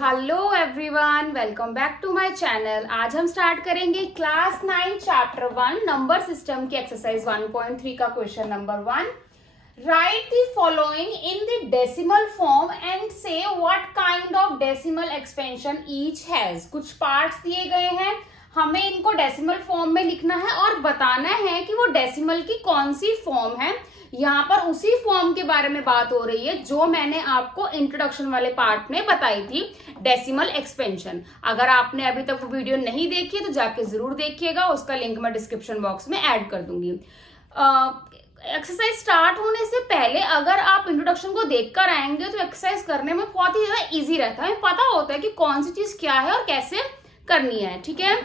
Hello everyone, welcome back to my channel. आज हम start करेंगे क्लास 9 चैप्टर 1 नंबर सिस्टम की एक्सरसाइज 1.3 का question number 1। Write the following in the decimal form and say what kind of decimal expansion each has. कुछ parts दिए गए हैं, हमें इनको डेसिमल फॉर्म में लिखना है और बताना है कि वो डेसिमल की कौन सी फॉर्म है। यहाँ पर उसी फॉर्म के बारे में बात हो रही है जो मैंने आपको इंट्रोडक्शन वाले पार्ट में बताई थी, डेसिमल एक्सपेंशन। अगर आपने अभी तक वो वीडियो नहीं देखी है तो जाके जरूर देखिएगा, उसका लिंक मैं डिस्क्रिप्शन बॉक्स में ऐड कर दूंगी। एक्सरसाइज स्टार्ट होने से पहले अगर आप इंट्रोडक्शन को देखकर आएंगे तो एक्सरसाइज करने में बहुत ही ज्यादा ईजी रहता है, पता होता है कि कौन सी चीज क्या है और कैसे करनी है। ठीक है,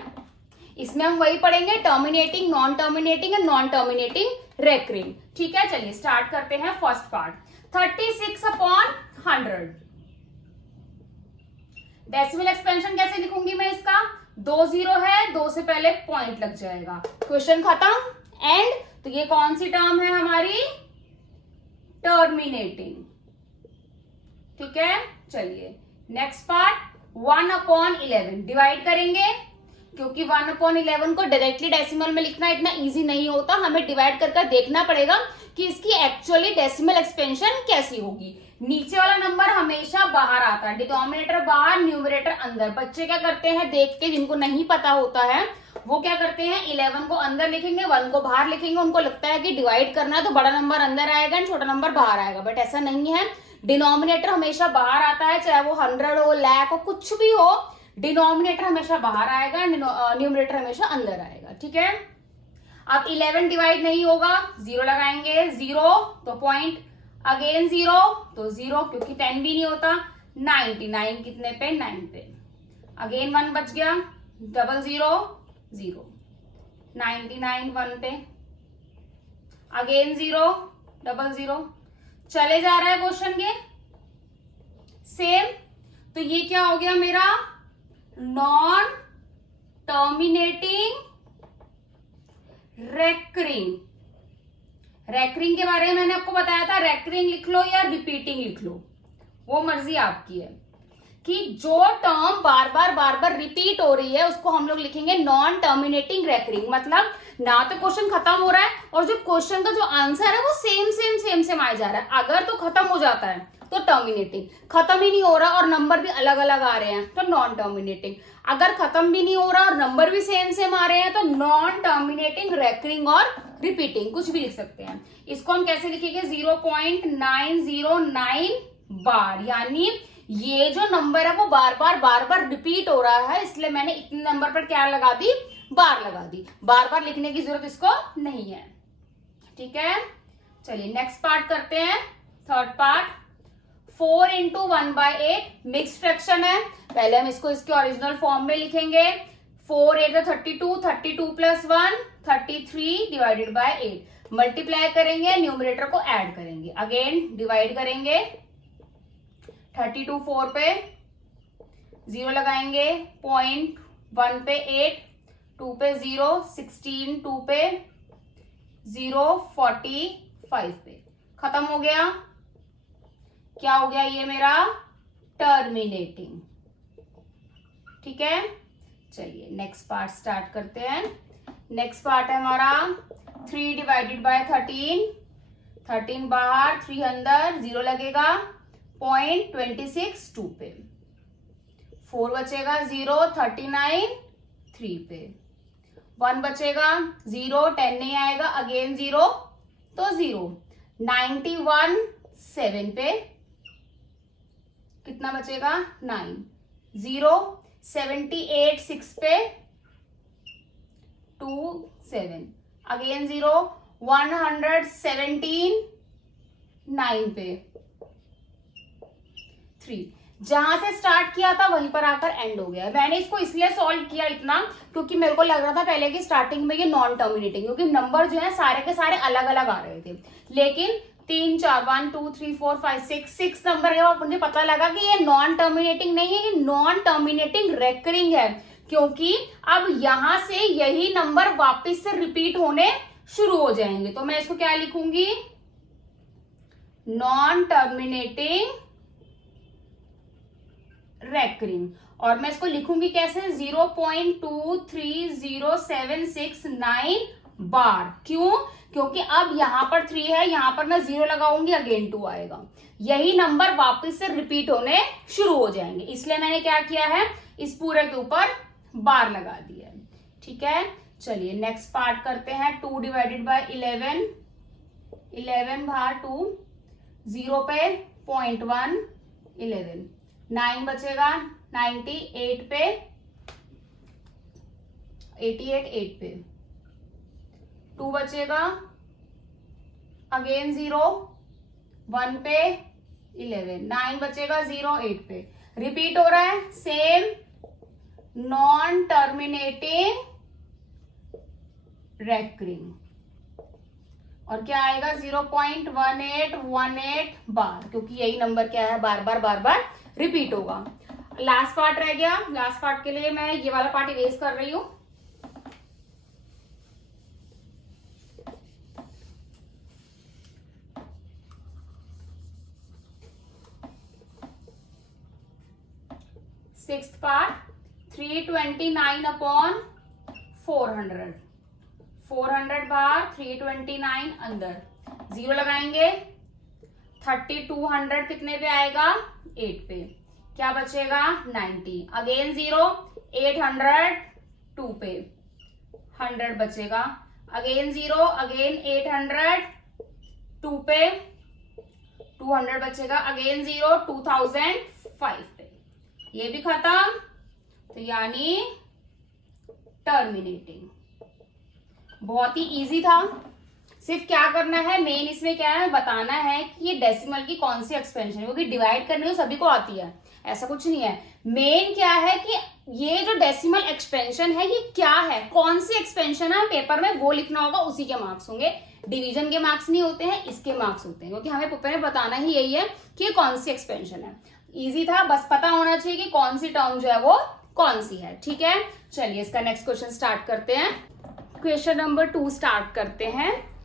इसमें हम वही पढ़ेंगे, terminating, non terminating and non terminating recurring. ठीक है, चलिए स्टार्ट करते हैं। First part 36/100। डेसिमल एक्सपेंशन कैसे लिखूंगी मैं इसका? 2 0 है, 2 से पहले पॉइंट लग जाएगा, क्वेश्चन खत्म। एंड तो ये कौन सी टर्म है हमारी? टर्मिनेटिंग। ठीक है, चलिए नेक्स्ट पार्ट 1/11 डिवाइड करेंगे, क्योंकि 1/11 को डायरेक्टली डेसिमल में लिखना इतना इजी नहीं होता, हमें डिवाइड करके देखना पड़ेगा कि इसकी एक्चुअली डेसिमल एक्सपेंशन कैसी होगी। नीचे वाला नंबर हमेशा बाहर आता है, डिनोमिनेटर बाहर, न्यूमरेटर अंदर। बच्चे क्या करते हैं, देख के, जिनको नहीं पता होता है वो क्या करते हैं, 11 को अंदर लिखेंगे, 1 को बाहर लिखेंगे। उनको लगता है कि डिवाइड करना है तो बड़ा नंबर अंदर आएगा एंड छोटा नंबर बाहर आएगा, बट ऐसा नहीं है। डिनोमिनेटर हमेशा बाहर आता है, चाहे वो 100 हो, लाख हो, कुछ भी हो, डिनोमिनेटर हमेशा बाहर आएगा, न्यूमरेटर हमेशा अंदर आएगा। ठीक है, अब 11 डिवाइड नहीं होगा, 0 लगाएंगे, 0 तो पॉइंट, अगेन 0 तो 0, क्योंकि 10 भी नहीं होता। 99 कितने पे? 9 पे। अगेन 1 बच गया, 0 0 0, 99 1 पे, अगेन 0 0 0, चले जा रहा है क्वेश्चन के सेम। तो ये क्या हो गया मेरा? Non terminating recurring. रेकरिंग के बारे में मैंने आपको बताया था, रेकरिंग लिख लो या रिपीटिंग लिख लो, वो मर्जी आपकी है। कि जो टर्म बार बार रिपीट हो रही है उसको हम लोग लिखेंगे नॉन टर्मिनेटिंग रेकरिंग। मतलब ना तो क्वेश्चन खत्म हो रहा है और जो क्वेश्चन का जो आंसर है वो सेम आ जा रहा है। अगर तो खत्म हो जाता है तो टर्मिनेटिंग, खत्म ही नहीं हो रहा और नंबर भी अलग अलग आ रहे हैं तो नॉन टर्मिनेटिंग। अगर खत्म भी नहीं हो रहा और नंबर भी सेम आ रहे हैं तो नॉन टर्मिनेटिंग रेकरिंग और रिपीटिंग, कुछ भी लिख सकते हैं। इसको हम कैसे लिखेंगे? 0.909 बार, यानी ये जो नंबर है वो बार बार रिपीट हो रहा है, इसलिए मैंने इतने नंबर पर क्या लगा दी? बार लगा दी। बार लिखने की जरूरत इसको नहीं है। ठीक है, चलिए नेक्स्ट पार्ट करते हैं। थर्ड पार्ट 4 × 1/8 मिक्स फ्रैक्शन है। पहले हम इसको इसके ओरिजिनल फॉर्म में लिखेंगे। 4 8 32, 32 + 1 33 डिवाइडेड बाय 8। मल्टीप्लाई करेंगे, न्यूमरेटर को ऐड करेंगे, अगेन डिवाइड करेंगे। 32 4 पे 0 लगाएंगे, पॉइंट 1 पे 8, 2 पे 0, 16, 2 पे 0, 45 पे, खत्म हो गया। क्या हो गया ये मेरा? टर्मिनेटिंग। ठीक है, चलिए नेक्स्ट पार्ट स्टार्ट करते हैं। नेक्स्ट पार्ट है हमारा 3 डिवाइडेड बाय 13, 13 बाहर, 3 अंदर, 0 लगेगा, पॉइंट 26 2 पे, 4 बचेगा, 0 39 3 पे, 1 बचेगा, 0 10 नहीं आएगा, अगेन 0 तो 0, 91 7 पे, कितना बचेगा? 9, 0 78 6 पे, 2 7, अगेन 0 117 9 पे, 3। जहां से स्टार्ट किया था वहीं पर आकर एंड हो गया। मैंने इसको इसलिए सॉल्व किया इतना क्योंकि मेरे को लग रहा था पहले की स्टार्टिंग में ये नॉन टर्मिनेटिंग, क्योंकि नंबर जो है सारे के सारे अलग अलग आ रहे थे। लेकिन 3 4 1 2 3 4 5 6 नंबर है और मुझे पता लगा कि ये नॉन टर्मिनेटिंग नहीं है, ये नॉन टर्मिनेटिंग रेकरिंग है, क्योंकि अब यहां से यही नंबर वापस से रिपीट होने शुरू हो जाएंगे। तो मैं इसको क्या लिखूंगी? Non terminating recurring. और मैं इसको लिखूंगी कैसे, 0.230769 बार। क्यों? क्योंकि अब यहां पर 3 है, यहां पर मैं 0 लगाऊंगी, अगेन 2 आएगा, यही नंबर वापस से रिपीट होने शुरू हो जाएंगे, इसलिए मैंने क्या किया है, इस पूरे के ऊपर बार लगा दिया। ठीक है, चलिए नेक्स्ट पार्ट करते हैं। 2 डिवाइडेड बाय 11, 11 भाग 2, 0 पे 0.1, 11, 9 बचेगा, 90, 8 पे 88, 8 पे 2 बचेगा, अगेन 0, 1 पे 11, 9 बचेगा, 0, 8 पे रिपीट हो रहा है, सेम नॉन टर्मिनेटिंग रेकरिंग। और क्या आएगा, 0.1818 बार, क्योंकि यही नंबर क्या है, बार बार रिपीट होगा। लास्ट पार्ट रह गया, लास्ट पार्ट के लिए मैं ये वाला पार्ट इरेज कर रही हूं। सिक्स्थ पार्ट, 329/400, 400 बार 329 अंदर, 0 लगाएंगे, 3200 कितने पे आएगा, 8 पे, क्या बचेगा, 90, अगेन 0, 800 2 पे 100 बचेगा, अगेन 0, अगेन 800 2 पे 200 बचेगा, अगेन 0, 2005 पे, ये भी खत्म। तो यानी टर्मिनेटिंग। बहुत ही इजी था, सिर्फ क्या करना है, मेन इसमें क्या है, बताना है कि ये डेसिमल की कौन सी एक्सपेंशन है, क्योंकि डिवाइड करने को सभी को आती है, ऐसा कुछ नहीं है। मेन क्या है कि ये जो डेसिमल एक्सपेंशन है ये क्या है, कौन सी एक्सपेंशन है, पेपर में वो लिखना होगा, उसी के मार्क्स होंगे। डिवीजन के मार्क्स नहीं होते हैं, इसके मार्क्स होते हैं, क्योंकि हमें पेपर में बताना ही यही है कि कौन सी एक्सपेंशन है। इजी था, बस पता होना चाहिए कि कौन सी टर्म जो है वो कौन सी है। ठीक है, चलिए इसका नेक्स्ट क्वेश्चन स्टार्ट करते हैं। क्वेश्चन नंबर 2 स्टार्ट करते हैं।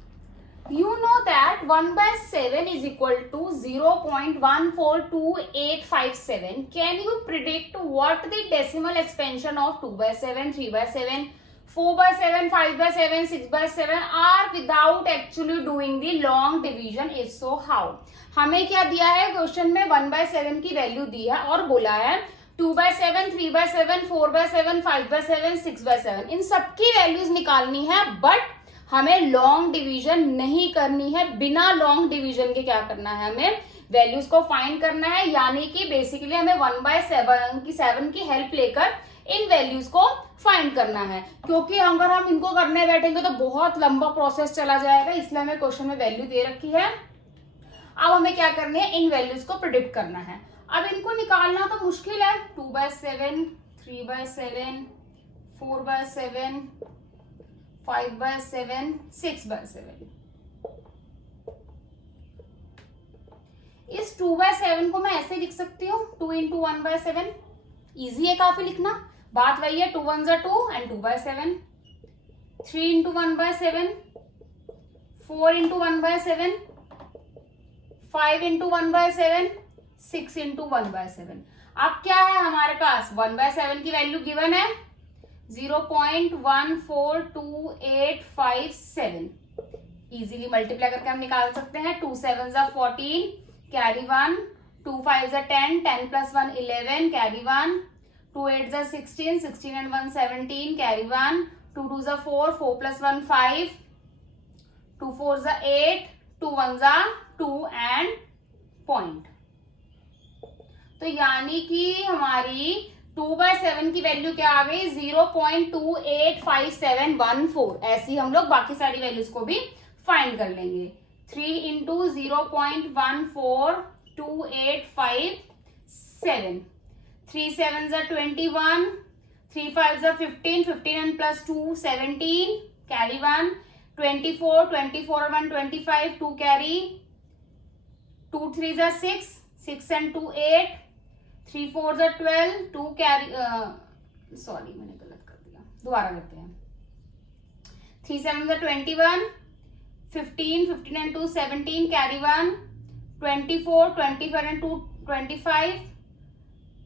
You know that 1/7 is equal to 0.142857. Can you predict what the decimal expansion of 2/7, 3/7, 4/7, 5/7, 6/7 are without actually doing the long division? If so, how? हमें क्या दिया है क्वेश्चन में, 1/7 की वैल्यू दी है और बोला है 2/7, 3/7, 4/7, 5/7, 6/7 इन सबकी वैल्यूज निकालनी है, बट हमें लॉन्ग डिवीजन नहीं करनी है। बिना लॉन्ग डिवीजन के क्या करना है, हमें वैल्यूज को फाइंड करना है, यानी कि बेसिकली हमें 1/7 की हेल्प लेकर इन वैल्यूज को फाइंड करना है, क्योंकि अगर हम इनको करने बैठेंगे तो बहुत लंबा प्रोसेस चला जाएगा, इसलिए हमें क्वेश्चन में वैल्यू दे रखी है। अब हमें क्या करना है, इन वैल्यूज को प्रिडिक्ट करना है। अब इनको निकालना तो मुश्किल है, 2/7, 3/7, 4/7, 5/7, 6/7। इस 2/7 को मैं ऐसे लिख सकती हूँ, 2 × 1/7, इजी है काफी लिखना, बात वही है, 2 1s are 2 and 2/7, 3 × 1/7, 4 × 1/7, 5 × 1/7, 6 × 1/7। अब क्या है हमारे पास, 1/7 की वैल्यू गिवन है 0.142857, इजीली मल्टीप्लाई करके हम निकाल सकते हैं। 2 7s are 14, carry 1, 2 5s are 10, 10 + 1 11, carry 1, 2 8s are 16, 16 and 1 17, carry 1, 2 2s are 4, 4 + 1 5, 2 4s are 8, 2 1s are 2 and point. तो यानी कि हमारी 2/7 की वैल्यू क्या आ गई, 0.285714। ऐसी हम लोग बाकी सारी वैल्यूज को भी फाइंड कर लेंगे। 3 × 0.142857, 3 7s are 21, 3 5s are 15, 15 and +2 17, carry 1, 24, 24 and 1 25, 2 carry, 2 3s are 6, 6 and 2 8, 3 4s are 12, 2 carry, sorry मैंने गलत कर दिया, दोबारा करते हैं। 3 7s are 21, 15, 15 and 2 17, carry 1, 24, 24 and 2 25,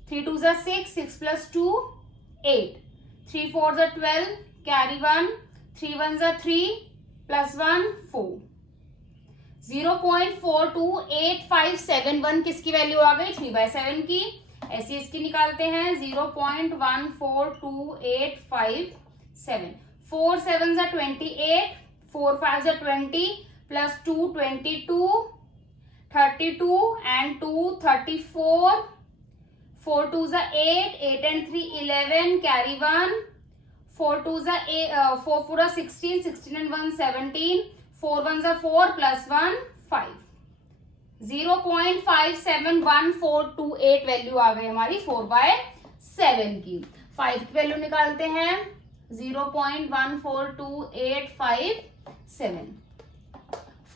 3 2 जा 6, 6 plus 2 8, 3 4 जा 12, कैरी 1, 3 1 जा 3 plus 1 4, 0.428571 किसकी वैल्यू आ गई? 3/7 की। ऐसी इसकी निकालते हैं 0.14285 4 7 जा 28, 4 5 जा 20 plus 2 22, 32 and 2 34, 4 2 जा 8, 8 and 3 11, carry 1, 4 2 जा 4 4 जा 16, 16 and 1 17, 4 1 जा 4 plus 1 5, 0.571428 वैल्यू आ गई हमारी 4/7 की। 5 की वैल्यू निकालते हैं 0.142857,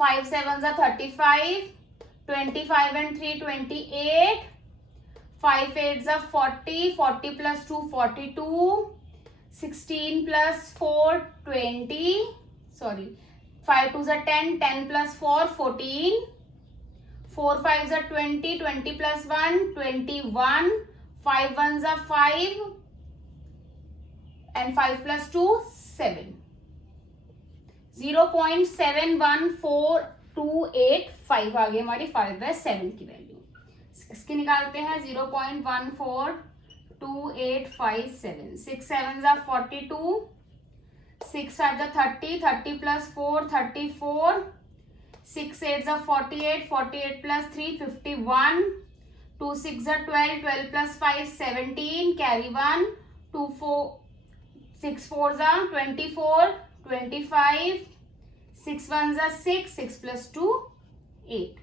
5 7 जा 35, 25 and 3 28, 5 8 जा 40, 40 plus 2 42, 16 plus 4 20, sorry 5 2 जा 10, 10 plus 4 14, 4 5 जा 20, 20 plus 1 21, 5 1 जा 5 and 5 plus 2 7, 0.714285 आ गई हमारी 5/7 की वैल्यू। इसकी निकालते हैं 0.14285, 6 7 जा 42, 6 5 जा 30, 30 plus 4 34, 6 8 जा 48, 48 plus 3 51, 2 6 जा 12, 12 plus 5 17, carry 1, 2 4 6 4 जा 24, 25, 6 1 जा 6, 6 plus 2 8,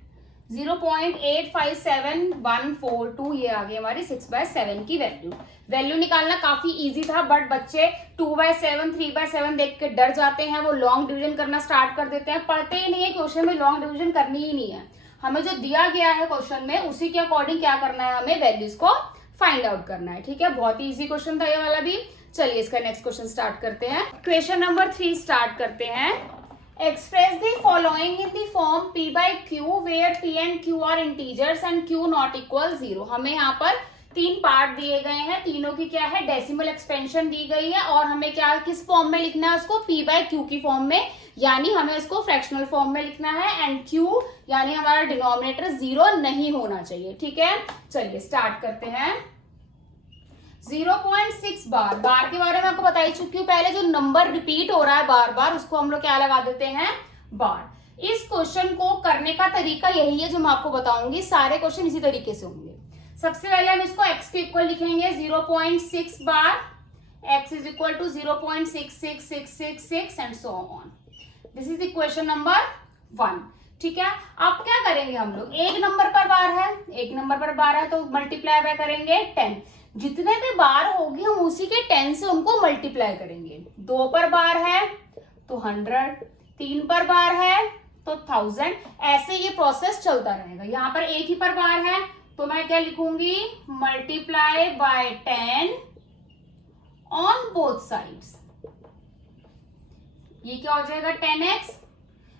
0.857142 ये आ गई हमारी 6/7 की वैल्यू। वैल्यू निकालना काफी इजी था, बट बच्चे 2/7 3/7 देख के डर जाते हैं, वो लॉन्ग डिवीजन करना स्टार्ट कर देते हैं, पढ़ते ही नहीं है क्वेश्चन में लॉन्ग डिवीजन करनी ही नहीं है। हमें जो दिया गया है क्वेश्चन में उसी के अकॉर्डिंग क्या करना है, हमें वैल्यूज को फाइंड आउट करना है। ठीक है, बहुत ही इजी क्वेश्चन था ये वाला भी। चलिए इसका नेक्स्ट क्वेश्चन स्टार्ट करते हैं। क्वेश्चन नंबर 3 स्टार्ट करते हैं। Express the following in the form p by q where p and q are integers and q not equal 0। हमें यहाँ पर 3 पार्ट दिए गए हैं, तीनों की क्या है डेसिमल एक्सपेंशन दी गई है, और हमें क्या किस फॉर्म में लिखना है उसको, p by q की फॉर्म में, यानी हमें उसको फ्रैक्शनल फॉर्म में लिखना है, एंड q यानी हमारा डिनोमिनेटर 0 नहीं होना चाहिए। ठीक है, चलिए स्टार्ट करते हैं। 0.6 बार, बार के बारे में आपको बता ही चुकी हूँ पहले, जो नंबर रिपीट हो रहा है बार बार उसको हम लोग क्या लगा देते हैं, बार। इस क्वेश्चन को करने का तरीका यही है जो मैं आपको बताऊंगी, सारे क्वेश्चन इसी तरीके से होंगे। सबसे पहले हम इसको x के इक्वल लिखेंगे 0.6 बार, x is equal to 0.66666 and so on. This is equation number 1। ठीक है, अब क्या करेंगे हम लोग, एक नंबर पर बार है, एक नंबर पर बार है तो मल्टीप्लाई बाय करेंगे 10, जितने भी बार होगी हम उसी के 10 से उनको मल्टीप्लाई करेंगे। 2 पर बार है तो 100, 3 पर बार है तो 1000, ऐसे ये प्रोसेस चलता रहेगा। यहाँ पर एक ही पर बार है तो मैं क्या लिखूंगी, multiply by 10 on both sides. ये क्या हो जाएगा 10x।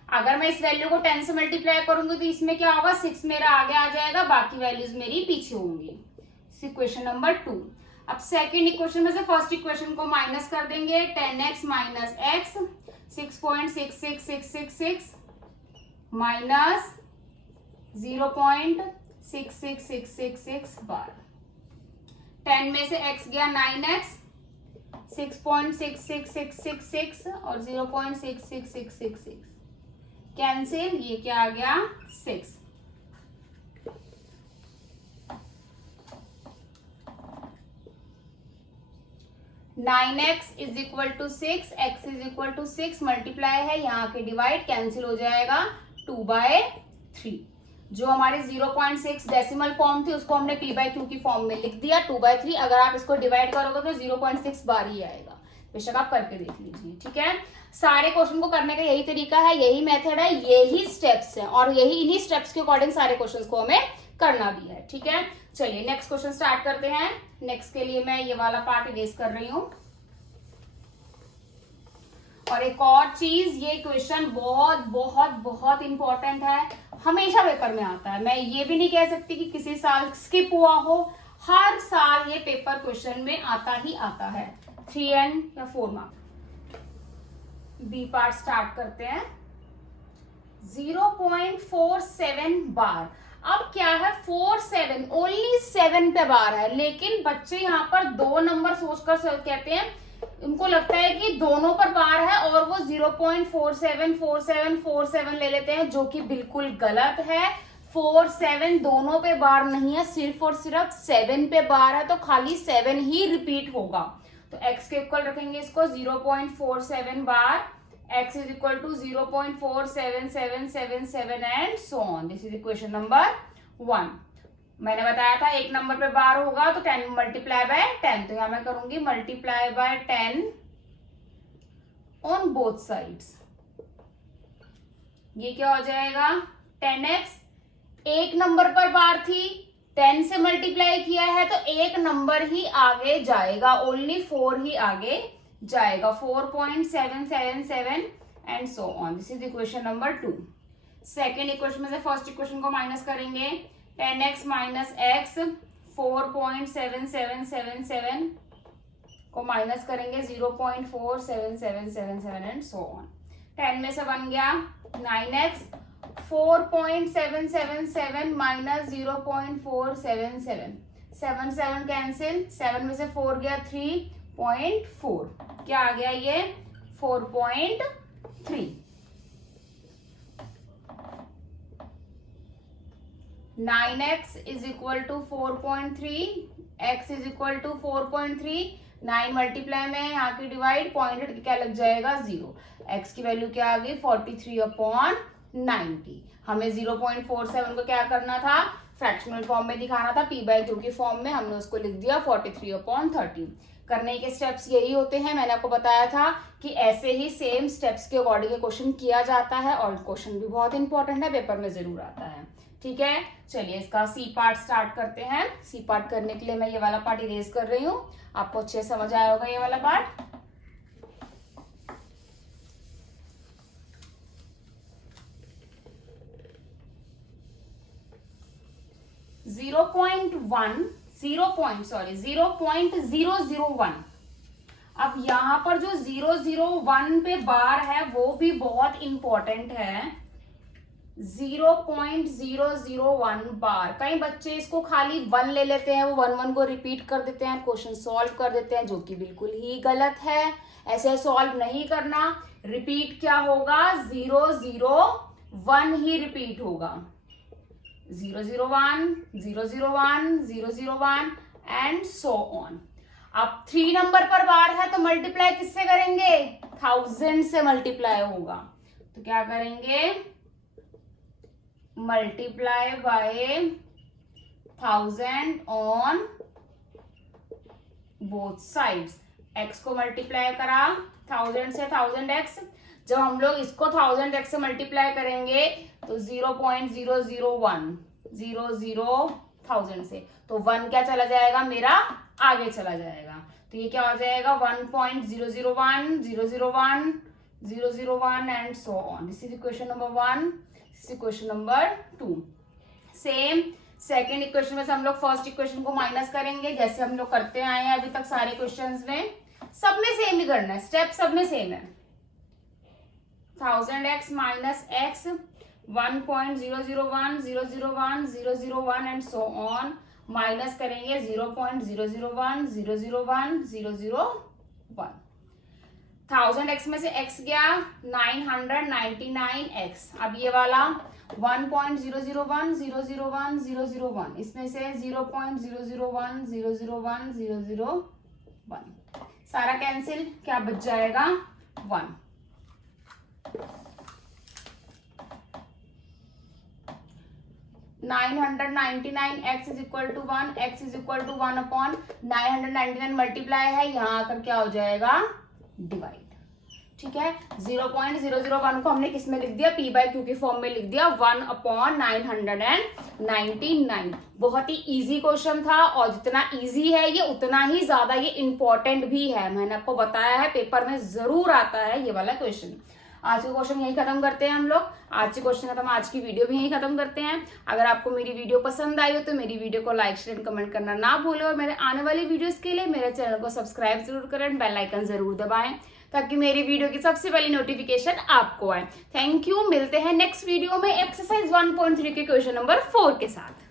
अगर मैं इस वैल्यू को 10 से मल्टीप्लाई करूंगी तो इसमें क्या होगा, 6 मेरा आगे आ जाएगा, बाकी वैल्यूज मेरी पीछे होंगी। Equation number 2। अब सेकेंड इक्वेशन में से फर्स्ट इक्वेशन को माइनस कर देंगे, 10x माइनस x 6.66666 माइनस 0.66666 बार। 10 में से x गया 9x, 6.66666 और 0.66666 कैंसिल, ये क्या आ गया 6। 9x is equal to 6, x is equal to 6, multiply है, यहाँ के डिवाइड कैंसिल हो जाएगा 2/3। जो हमारे 0.6 डेसिमल फॉर्म थी उसको हमने p by q की फॉर्म में लिख दिया 2/3। अगर आप इसको डिवाइड करोगे तो 0.6 बार ही आएगा, बेशक आप करके देख लीजिए। ठीक है, सारे क्वेश्चन को करने का यही तरीका है, यही मेथड है, यही स्टेप्स हैं, और यही इन्हीं स्टेप्स के अकॉर्डिंग सारे क्वेश्चन को हमें करना भी है। ठीक है, चलिए नेक्स्ट क्वेश्चन स्टार्ट करते हैं। नेक्स्ट के लिए मैं ये वाला पार्ट इरेज कर रही हूं। और एक और चीज, ये क्वेश्चन बहुत बहुत बहुत इंपॉर्टेंट है, हमेशा पेपर में आता है। मैं ये भी नहीं कह सकती कि किसी साल स्किप हुआ हो, हर साल ये पेपर क्वेश्चन में आता ही आता है। 3N या 4 मार्क। बी पार्ट स्टार्ट करते हैं। 0.47 बार। अब क्या है 47, ओनली 7 पे बार है, लेकिन बच्चे यहाँ पर 2 नंबर सोचकर कहते हैं, उनको लगता है कि दोनों पर बार है और वो 0.474747 ले लेते हैं, जो कि बिल्कुल गलत है। 47 दोनों पे बार नहीं है, सिर्फ और सिर्फ 7 पे बार है, तो खाली 7 ही रिपीट होगा। तो x के इक्वल रखेंगे इसको 0.47 बार, x is equal to 0.47777 and so on. This is equation number 1। मैंने बताया था एक नंबर पे बार होगा तो 10 मल्टीप्लाई बाय 10, तो यहां मैं करूंगी multiply by 10 on both sides. ये क्या हो जाएगा 10x, एक नंबर पर बार थी, 10 से मल्टीप्लाई किया है तो एक नंबर ही आगे जाएगा, ओनली 4 ही आगे जाएगा, 4.777 and so on. This is equation number 2। Second equation में से फर्स्ट इक्वेशन को माइनस करेंगे, 10x माइनस x, 4.7777 को माइनस करेंगे 0.47777 एंड सो ऑन। 10 में से बन गया 9x, 4.777 माइनस 0.477, 7 7 कैंसिल, 7 में से 4 गया 3.4, क्या आ गया ये 4.3। 9x is equal to 4.3, x is equal to 4.3, 9 multiply में यहाँ की डिवाइड, पॉइंट हट के क्या लग जाएगा 0, x की वैल्यू क्या आ गई 43/90। हमें 0.47 को क्या करना था, फ्रैक्शनल फॉर्म में दिखाना था, p/q की फॉर्म में, हमने उसको लिख दिया 43/30। करने के स्टेप्स यही होते हैं, मैंने आपको बताया था कि ऐसे ही सेम स्टेप्स के अकॉर्डिंग क्वेश्चन किया जाता है, और क्वेश्चन भी बहुत इंपॉर्टेंट है, पेपर में जरूर आता है। ठीक है, चलिए इसका सी पार्ट स्टार्ट करते हैं। सी पार्ट करने के लिए मैं ये वाला पार्ट इरेज कर रही हूँ, आपको अच्छे से समझ आया होगा ये वाला पार्ट। Zero point 0.001। अब यहां पर जो 001 पे बार है वो भी बहुत इंपॉर्टेंट है। 0.001 बार, कई बच्चे इसको खाली 1 ले लेते हैं, वो 1 को रिपीट कर देते हैं, क्वेश्चन सॉल्व कर देते हैं, जो कि बिल्कुल ही गलत है। ऐसे सॉल्व नहीं करना। रिपीट क्या होगा 001 ही रिपीट होगा, 001 001 001 एंड सो ऑन। अब 3 नंबर पर बार है तो मल्टीप्लाई किससे करेंगे, 1000 से मल्टीप्लाई होगा, तो क्या करेंगे multiply by 1000 on both sides. x को मल्टीप्लाई करा 1000 से 1000x, जब हम लोग इसको 1000x से मल्टीप्लाई करेंगे तो 0.001 1000 से, तो 1 क्या चला जाएगा मेरा आगे चला जाएगा, तो ये क्या हो जाएगा 1.001 001 001 and so on. This is equation number 1, this is equation number 2। Same second equation में से हम लोग फर्स्ट इक्वेशन को माइनस करेंगे, जैसे हम लोग करते आए हैं अभी तक सारे क्वेश्चंस में, सब में सेम ही करना है, स्टेप सब में सेम है। 1000x minus x, 1.001 001 001 and so on, minus करेंगे 0.001 001 001। 1000x में से x गया 999x। अब ये वाला 1.001 001 001, इसमें से 0.001 001 001, सारा कैंसिल, क्या बच जाएगा 1। x is equal to 1, x is equal to 1/999 multiply है, यहाँ आकर क्या हो जाएगा डिवाइड। ठीक है, 0.001 को हमने किस में लिख दिया, p/q की फॉर्म में लिख दिया 1/999। बहुत ही इजी क्वेश्चन था, और जितना इजी है ये उतना ही ज्यादा ये इंपॉर्टेंट भी है, मैंने आपको बताया है पेपर में जरूर आता है ये वाला क्वेश्चन। आज का क्वेश्चन यही खत्म करते हैं हम लोग। आज के क्वेश्चन खत्म, आज की वीडियो भी यही खत्म करते हैं। अगर आपको मेरी वीडियो पसंद आई हो तो मेरी वीडियो को लाइक शेयर कमेंट करना ना भूलें, और मेरे आने वाली वीडियोस के लिए मेरे चैनल को सब्सक्राइब जरूर करें, बेल आइकन जरूर दबाएं ताकि मेरी वीडियो की सबसे पहली नोटिफिकेशन आपको आए। थैंक यू, मिलते हैं नेक्स्ट वीडियो में एक्सरसाइज 1.3 के क्वेश्चन नंबर 4 के साथ।